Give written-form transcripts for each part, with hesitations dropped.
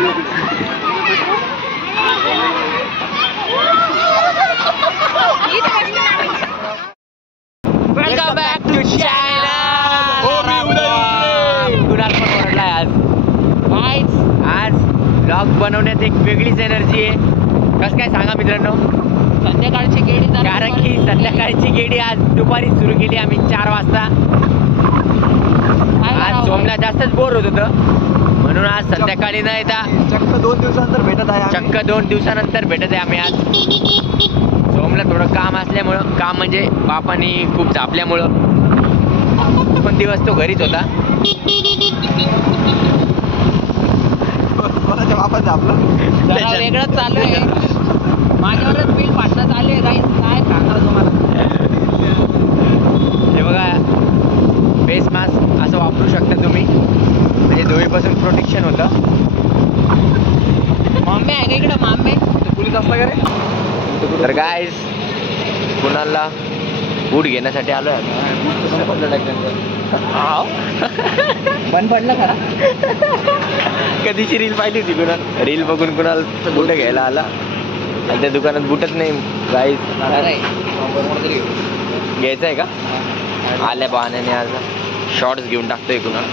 Welcome back to channel. Kunal पण ओरडलाय आज ब्लॉग बनवण्यात एक वेगळीच एनर्जी आहे. कसं काय सांगा मित्रांनो. संध्याकाळची गेडी, कारण की संध्याकाळची गेडी आज दुपारी सुरू केली आम्ही 4 वाजता. आज सोमला जास्तच बोर होत होतं म्हणून आज संध्याकाळी न येता चक्क 2 दिवसानंतर भेटत आहे. चक्क 2 दिवसानंतर भेटत आहे आम्ही आज. सोमला थोडं काम असल्यामुळं, काम म्हणजे बापानी खूप झापल्यामुळं 2 दिवस तो घरीच होता. कोणाच्या बापाचं आपलं जरा वेगळंच चालू आहे. माझ्यावरच बिल पाठणं चालू आहे. काय सांगणार तुम्हाला. हे बघा, फेस मास्क असं वापरू शकता तुम्ही, म्हणजे धुळीपासून प्रोटेक्शन होतं. मम्मी आहे का इकडं? मम्मी पोलीस असला का रे? तर गाईज कुणाला बूट घेण्यासाठी आलोय. बंद पडलं खरा. कधीची रील पाहिली होती कुणाल, रील बघून कुणाला बूट घ्यायला आला आणि त्या दुकानात बूटच नाही. गाईज घ्यायचं आहे का? आल्या बहाण्याने आज शॉर्ट्स घेऊन टाकतोय कुणाल.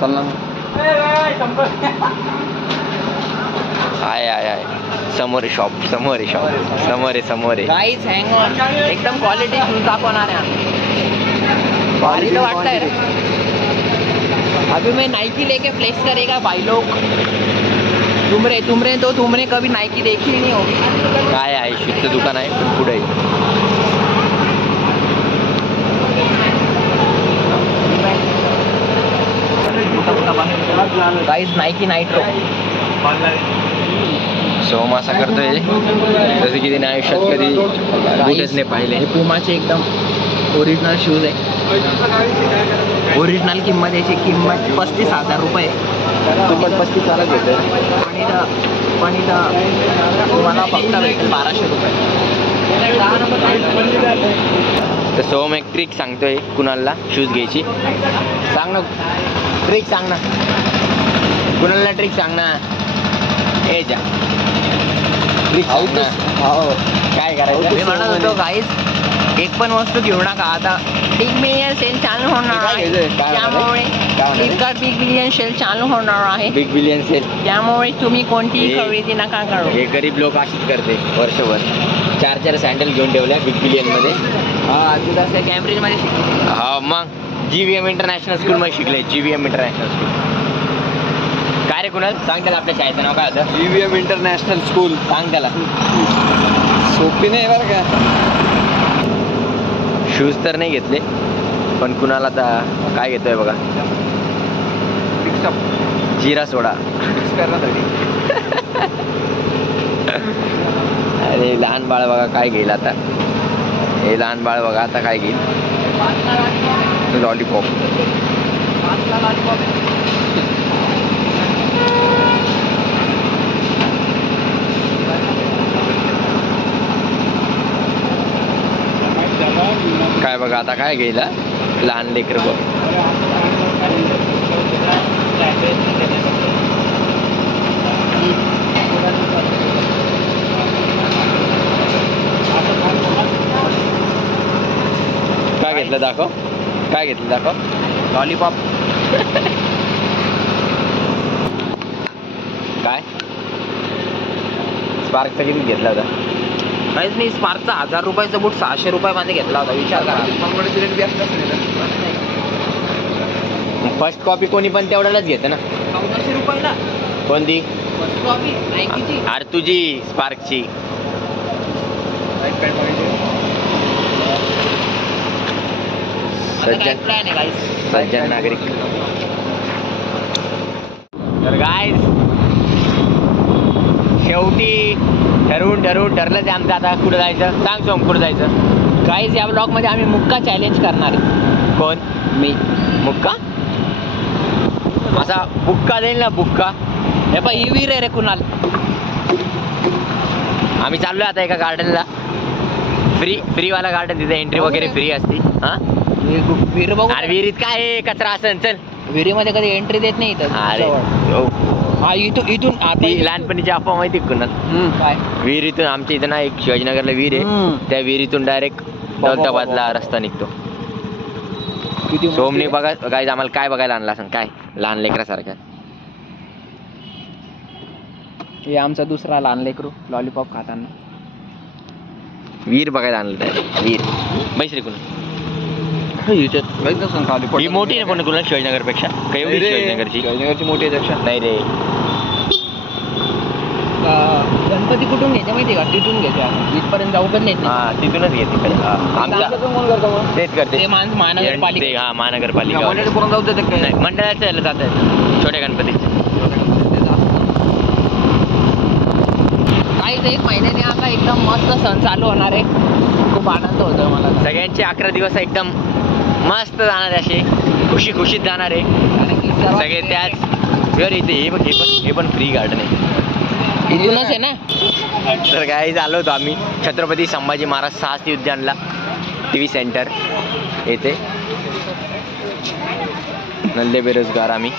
चल ना. आहे समोर आहे शॉप, समोर आहे शॉप, समोर आहे. गाईज हँग ऑन, एकदम क्वालिटी शूज दाखवणार आहे. भारी तो वाटतंय रे. अभी मैं नाइकी लेके फ्लेक्स करेगा भाई लोग. तुमने कभी नाइकी देखी नहीं होगी. काय आहे, शूजचं दुकान आहे पुढे. Guys Nike nitro. सोम असा करतोय जसं की त्याने आयुष्यात कधी बूटच नाही पाहिले. हे पुमाचे एकदम ओरिजिनल शूज आहे. ओरिजिनल किंमत याची किंमत 35,000 रुपये. पण 35 चालत होते. पण इथं तुम्हाला फक्त भेटेल 1200 रुपये. तर सोम एक ट्रिक सांगतोय कुणाला शूज घ्यायची. सांग ना ट्रिक, सांग ना कुणाला ट्रिक सांग ना. ए जा ट्रिक सांग ना. काय करायचं. मी म्हणत होतो गाईज एक पण वस्तू घेऊ नका. आता बिग बिलियन सेल चालू होणार आहे, त्यामुळे फ्लिपकार्ट बिग बिलियन सेल चालू होणार आहे. बिग बिलियन सेल, त्यामुळे तुम्ही कोणतीही खरेदी नका करू. हे गरीब लोक अशीच करते वर्षभर. 4 सँडल घेऊन ठेवल्या बिग बिलियन मध्ये. तुझं असं कॅम्ब्रिज मध्ये शिकले. हा मग GVM इंटरनॅशनल स्कूल मध्ये शिकले. GVM international school. काय रे कुणाल, सांग त्याला आपल्या शाळेचं नाव काय होतं. GVM international school. सांग त्याला. सोपी नाही बरं का. शूज तर नाही घेतले, पण कुणाला आता काय घेतोय बघा. जिरा सोडा करण्यासाठी. अरे लहान बाळ बघा काय घेईल आता. हे लहान बाळ बघा आता काय घेईल. लॉलीपॉप. काय बघा आता काय घेईल लहान लेकर बघ. काय घेतलं दाखव, काय घेतलं दाखव. लॉलीपॉप. काय स्पार्कचा किती घेतला होता. काहीच नाही. स्पार्कचा 1000 रुपयाचा बूट 600 रुपयामध्ये घेतला होता. विचार करा. फर्स्ट कॉपी कोणी पण तेवढ्यालाच घेतं ना. 1400 रुपयाला कोणती. फर्स्ट कॉपी नाइकीची. अरे तुझी स्पार्कची. सज्जन नागरिक. तर गाईज शेवटी ठरलंच आहे आमचं आता कुठं जायचं. सांग सोम कुठं जायचं. गाईज या ब्लॉग मध्ये आम्ही मुक्का चॅलेंज करणार आहे. कोण. मी. मुक्का. असा बुक्का देईल ना बुक्का. हे पण ही विहीर आहे रे कुणाल. आम्ही चाललोय आता एका गार्डनला फ्री वाला गार्डन तिथे एंट्री वगैरे फ्री असते. हा विहीर बघू. अरे विहिरीत काय आहे, कचरा असेल चल. विहिरीमध्ये कधी एंट्री देत नाही इथं. अरे जवळ. हा इथून आता ती लहानपणीची अफवा माहिती का कुणाला? काय विहिरीतून आमच्या इथं ना एक शिवाजीनगरला विहीर आहे, त्या विहिरीतून डायरेक्ट दौलताबादला रस्ता निघतो. किती सोमने बघा काय आम्हाला काय बघायला आणला असं काय लहान लेकरासारखं. हे आमचा दुसरा लहान लेकरू लॉलीपॉप खाताना. विहीर बघायला आणलं डायरेक्ट विहीर. बैस रे कुणा ही मोठी आहे पण कुणा शिवाजीनगर पेक्षा काही एवढी शिवाजीनगरची शिवाजीनगरची मोठी आहे त्यापेक्षा. नाही रे. गणपती कुठून घ्यायचे माहिती का? तिथून घ्यायचे. इथपर्यंत जाऊ पण नाही. हा तिथूनच घेते आमच्या तेच करते ते महानगरपालिका. हा महानगरपालिका पुरण जाऊ देते काय? नाही मंडळाचं यायला जात आहे छोट्या गणपतीचे. काहीच एक महिन्याने आता एकदम मस्त सण चालू होणार आहे. खूप आनंद होतोय मला. सगळ्यांचे 11 दिवस एकदम मस्त जाणार असे खुशी खुशीत जाणार आहे. कारण की सगळे त्याच घर इथे हे पण फ्री गार्डन आहे. इथूनच आहे ना. तर काय आलो होतो आम्ही छत्रपती संभाजी महाराज साहसी उद्यानला TV सेंटर येथे. नल्ले बेरोजगार आम्ही.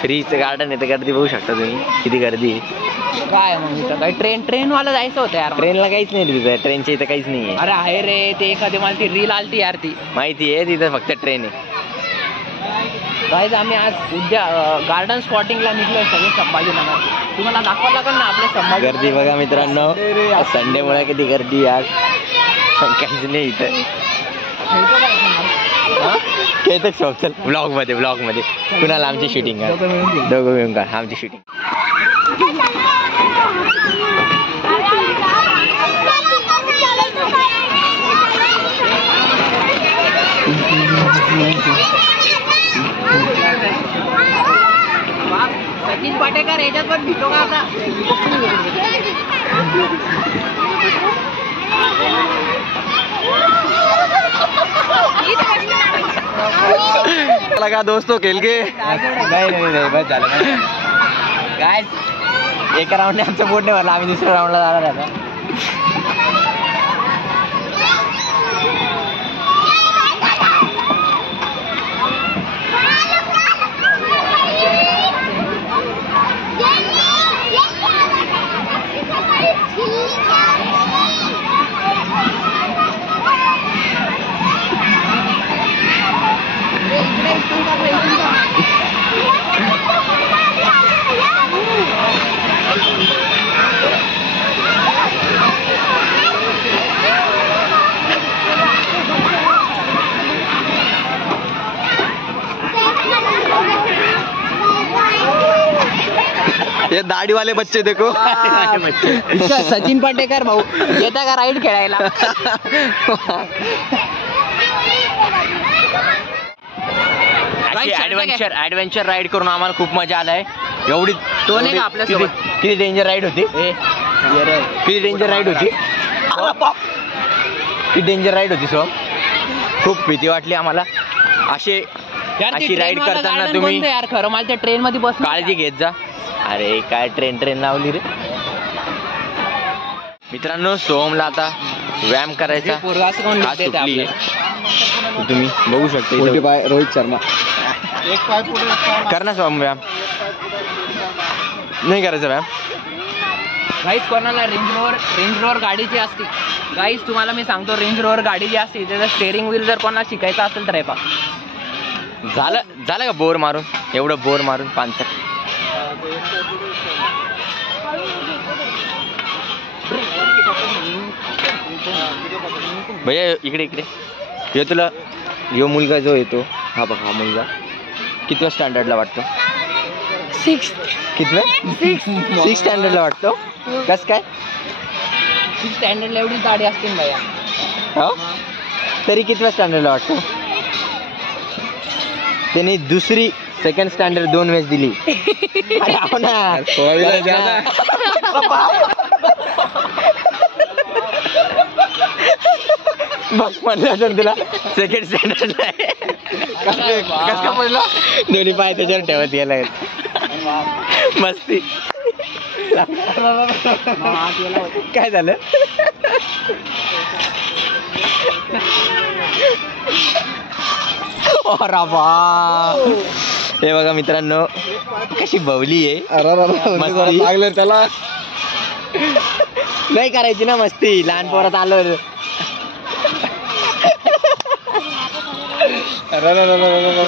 फ्रीचं गार्डन आहे तर गर्दी बघू शकता तुम्ही किती गर्दी आहे. काय मग इथं काय ट्रेन वाला जायचं होतं यार. ट्रेनला काहीच नाही तिथं, ट्रेनच्या इथं काहीच नाही आहे. अरे आहे रे ते एखादी मला ती रील आलती यार ती माहिती आहे तिथं फक्त ट्रेन आहे. गाईज आम्ही आज गार्डन स्पॉटिंगला निघलोय सगळे संभाजीनगर. तुम्हाला दाखवावं लागेल ना आपल्या संभाजी. गर्दी बघा मित्रांनो संडेमुळे किती गर्दी आज. काहीच नाही इथं. खेळतच शॉप चल ब्लॉग मध्ये कुणाला आमची शूटिंग आहे दोघं मिळून का आमची शूटिंग. सचिन पाटेकर याच्यात पण भितो का आता? लगा दोस्तों खेल के नाही बस झालं काय. एका राऊंडने आमचं बोट नाही भरला, आम्ही दुसऱ्या राऊंडला जाणार आता. ये दाढ़ी वाले बच्चे देखो. सचिन पाटेकर भाऊ येता का राईड खेळायला? ऍडव्हेंचर राईड करून आम्हाला खूप मजा आलाय. एवढी तो नाही का आपल्यासोबत? किती डेंजर राईड होती. किती डेंजर राईड होती. किती डेंजर राईड होती. सो खूप भीती वाटली आम्हाला. अशी राईड करताना तुम्ही यार खरं मला त्या ट्रेन मध्ये बस काळजी घेत जा. अरे काय ट्रेन लावली रे मित्रांनो. सोमला आता व्यायाम करायचा आज सुटली आहे. तुम्ही बघू शकता रोहित शर्मा. कर ना सोम व्यायाम. नाही करायचा व्यायाम. गाईज कोणाला रेंज रोवर गाडीची असती गाईज तुम्हाला मी सांगतो रेंज रोवर गाडी जी असते त्याचं स्टेअरिंग व्हील जर कोणाला शिकायचं असेल तर हे पा झालं का बोर मारून एवढं बोर मारून पानसर. भैया इकडे यो तुला यो मुलगा जो येतो हा बघ हा मुलगा कितव्या स्टँडर्डला वाटतो. 6 सिक्स स्टँडर्डला वाटतो. कस काय 6 स्टँडर्डला एवढी गाडी असते भैया. हो तरी कितव्या स्टँडर्डला वाटतो. त्याने दुसरी सेकंड स्टँडर्ड 2 वेळेस दिली. बघ म्हणलं तुला सेकंड स्टँडर्डला आहे. दोन्ही पाय त्याच्यावर ठेवत गेलाय. मस्ती काय झालं अरे बा हे बघा मित्रांनो कशी बवली आहे मस्ती लागलं त्याला नाही करायची ना मस्ती लहान पोरात आलं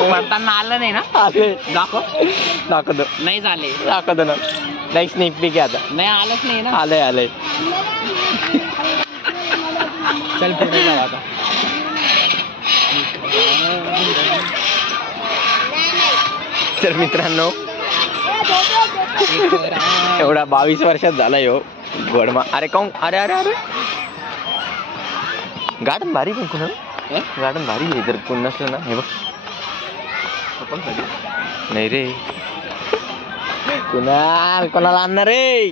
म्हणताना आलं नाही ना आले दाखवतो नाही झाले दाखवतो ना नाही स्नेक पीक आता नाही आलंच नाही ना आलंय आलंय चल पुढे जाऊ आता तर मित्रांनो एवढा 22 वर्षात झालाय हो गोडमा अरे काऊन अरे अरे अरे गार्डन भारी पण कुणा गार्डन भारी आहे जर कोण नसलं ना हे बघ नाही रे कोणाला आणणार रे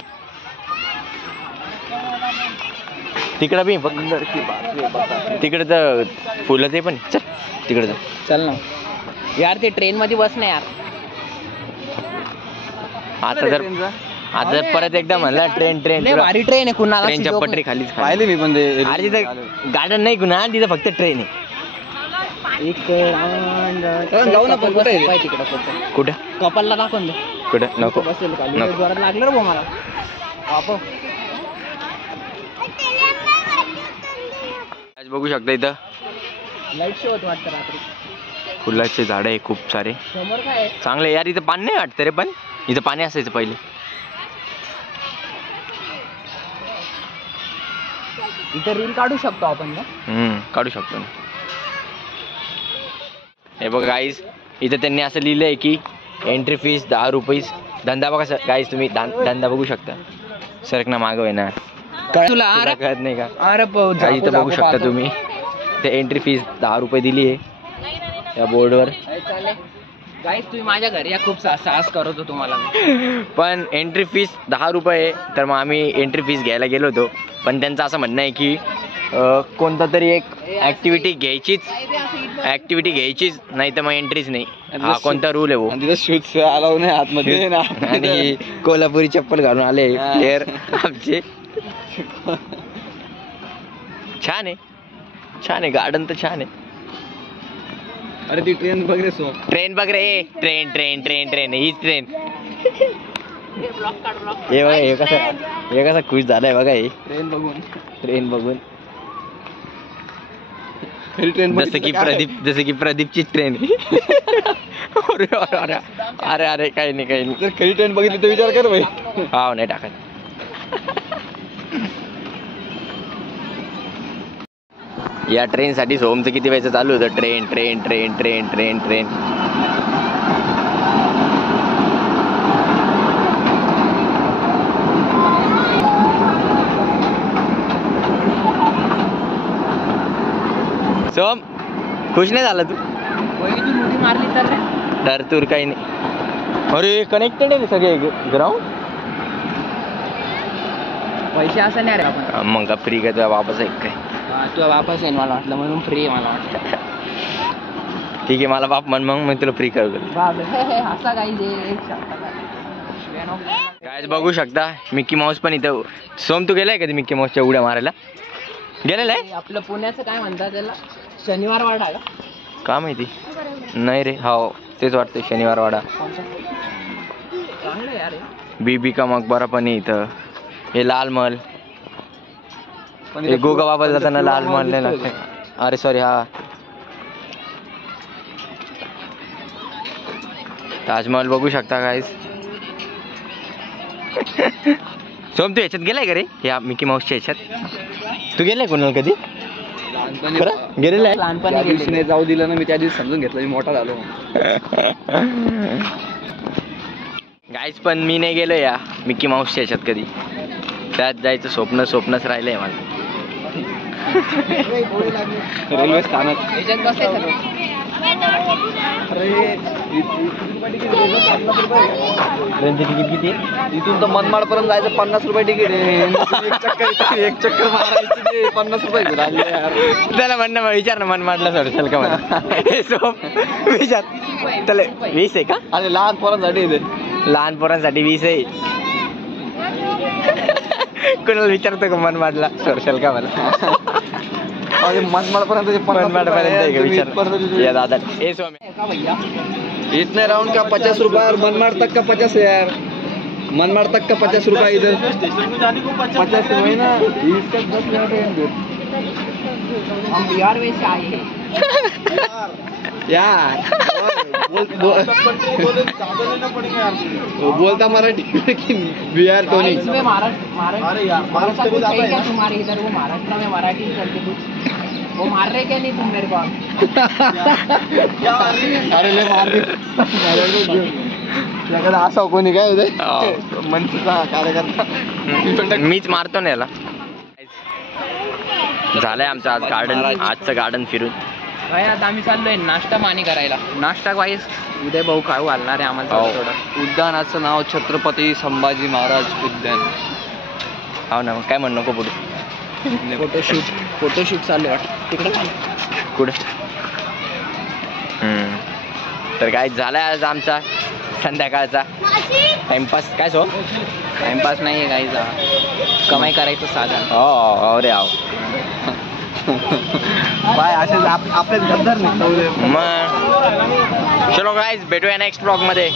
तिकडं बी बघ तिकडे तर फुलं ते पण चल तिकडे चल ना यार ते ट्रेन मध्ये बस ना यार आता जर परत एकदा म्हणला ट्रेन भारी ट्रेन आहे कुणाला ट्रेनच्या पटरी खालीच पाहिले मी पण ते अरे तिथं गार्डन नाही कुणा तिथं फक्त ट्रेन आहे जाऊ ना पण कुठे तिकडं कुठं कपालला दाखवून दे कुठं नको बसेल खाली नको. जोरात लागलं रे भाऊ मला बाप आज बघू शकता इथं लाईट शो होत वाटतं रात्री फुलाचे झाड आहे खूप सारे समोर काय आहे? चांगले यार इथं पाणी नाही वाटतं रे पण इथं पाणी असायचं पहिले इथे रील काढू शकतो आपण ना काढू शकतो ना हे बघा गाईज इथं त्यांनी असं लिहिलंय की एंट्री फीस 10 रुपये धंदा बघा गाईज तुम्ही धंदा बघू शकता सरक ना मागव आहे ना तुला तुला कळत नाही का अरे गाईज इथं बघू शकता तुम्ही ते एंट्री फीस 10 रुपये दिली आहे या बोर्डवर गाईस तुम्ही माझ्या घरी या खूप साहस करतो तुम्हाला पण एंट्री फीस 10 रुपये तर मग आम्ही एंट्री फीस घ्यायला गेलो होतो पण त्यांचं असं म्हणणं आहे की कोणता तरी एक ऍक्टिव्हिटी घ्यायचीच नाही तर मग एंट्रीच नाही हा कोणता रूल आहे वो तिथं शूज अलाव नाही आतमध्ये ना आणि कोल्हापुरी चप्पल घालून आले प्लेअर आमचे छान आहे गार्डन तर छान आहे अरे ती ट्रेन बघ रे सो ट्रेन बघ रे ट्रेन हीच ट्रेन हे बघा हे कसा खुश झालाय बघा हे ट्रेन बघून जसं की प्रदीपची ट्रेन अरे काही नाही जर खरी ट्रेन बघितली तर विचार कर भाई हा नाही टाकत या ट्रेन साठी सोमचं किती वेळचं चालू होतं ट्रेन सोम खुश नाही झाला तू मारली तर तूर काही नाही अरे कनेक्टेड आहे सगळे ग्राउंड पैसे असं नाही रे आपण मग का फ्री का तुला वापस आहे काय तुला वापस येईल मला वाटलं म्हणून फ्री आहे मला वाटतं ठीक आहे मला बाप म्हण मग मी तुला फ्री करू असा काही काय बघू शकता मिक्की माऊस पण इथं सोम तू गेलाय कधी मिक्की माऊसच्या उड्या मारायला गेलेला आहे आपलं पुण्याचं काय म्हणतात त्याला शनिवार वाडा आहे का माहिती नाही रे हो तेच वाटतं शनिवार वाडा चांगलं यार बीबी का मकबरा पण आहे इथं हे लाल महल गोगा बाबा जाताना लाल महल नाही लागते अरे सॉरी हा ताजमहल बघू शकता काय सोम तू याच्यात गेलाय का रे या मिकी माऊसच्या याच्यात तू गेलाय कोणाला कधी गेलेला आहे लहानपणी जाऊ दिलं ना मी त्या दिवशी समजून घेतलं मी मोठा झालो गाईज पण मी नाही गेलो या मिकी माऊसच्या याच्यात कधी त्यात जायचं स्वप्नच राहिलंय माझं रेल्वे स्थानक याच्यात बसायचं ट्रेनची तिकीट किती इथून तर मनमाड पर्यंत जायचं 50 रुपये तिकीट आहे एक चक्कर मारायची ते 50 रुपये घेऊन आले यार त्याला म्हणणं विचार ना मन माडला सोडशाल का मला सोम विचार त्याला 20 आहे का अरे लहान पोरांसाठी लहान पोरांसाठी 20 आहे. कोणाला विचारतो का मनमाडला सोडशाल का मला? मनमाडपर्यंत मनमाडपर्यंत विचार या दादा. ए स्वामी का भैया इतने राउंड का 50 रुपए और मनमाड तक का 50 है यार. मनमाड तक का 50 रुपए इधर 50 रुपए ना. इसका 10 मिनट हम बिहार में से आए हैं. यार बोलता मराठी की बिहार तो भाई, नहीं. इसमें महाराष्ट्र कुछ है क्या तुम्हारे इधर? वो महाराष्ट्र में मराठी चलते कुछ, वो मार रहे क्या नहीं तुम मेरे को? अरे ले मार दी असा कोणी काय होते मनसेचा कार्यकर्ता. मीच मारतो ना याला. झालंय आमचं आज गार्डन, आजचं गार्डन फिरून. भाई आता आम्ही चाललोय नाश्ता पाणी करायला. नाश्ता वाईज उदय भाऊ खाऊ घालणार आहे आम्हाला हो. थोडं. उद्यानाचं नाव छत्रपती संभाजी महाराज उद्यान. हो ना, काय म्हण नको पुढे. फोटोशूट चालू आहे वाटतं तिकडे. कुठे? तर काय झालाय आज आमचा संध्याकाळचा टाइमपास. काय सो टाइमपास नाही आहे गाईचा, कमाई करायचं साधन. हो रे. बाय असे आपले गद्दार नाही. मग चलो गाईज, भेटूया नेक्स्ट ब्लॉग मध्ये.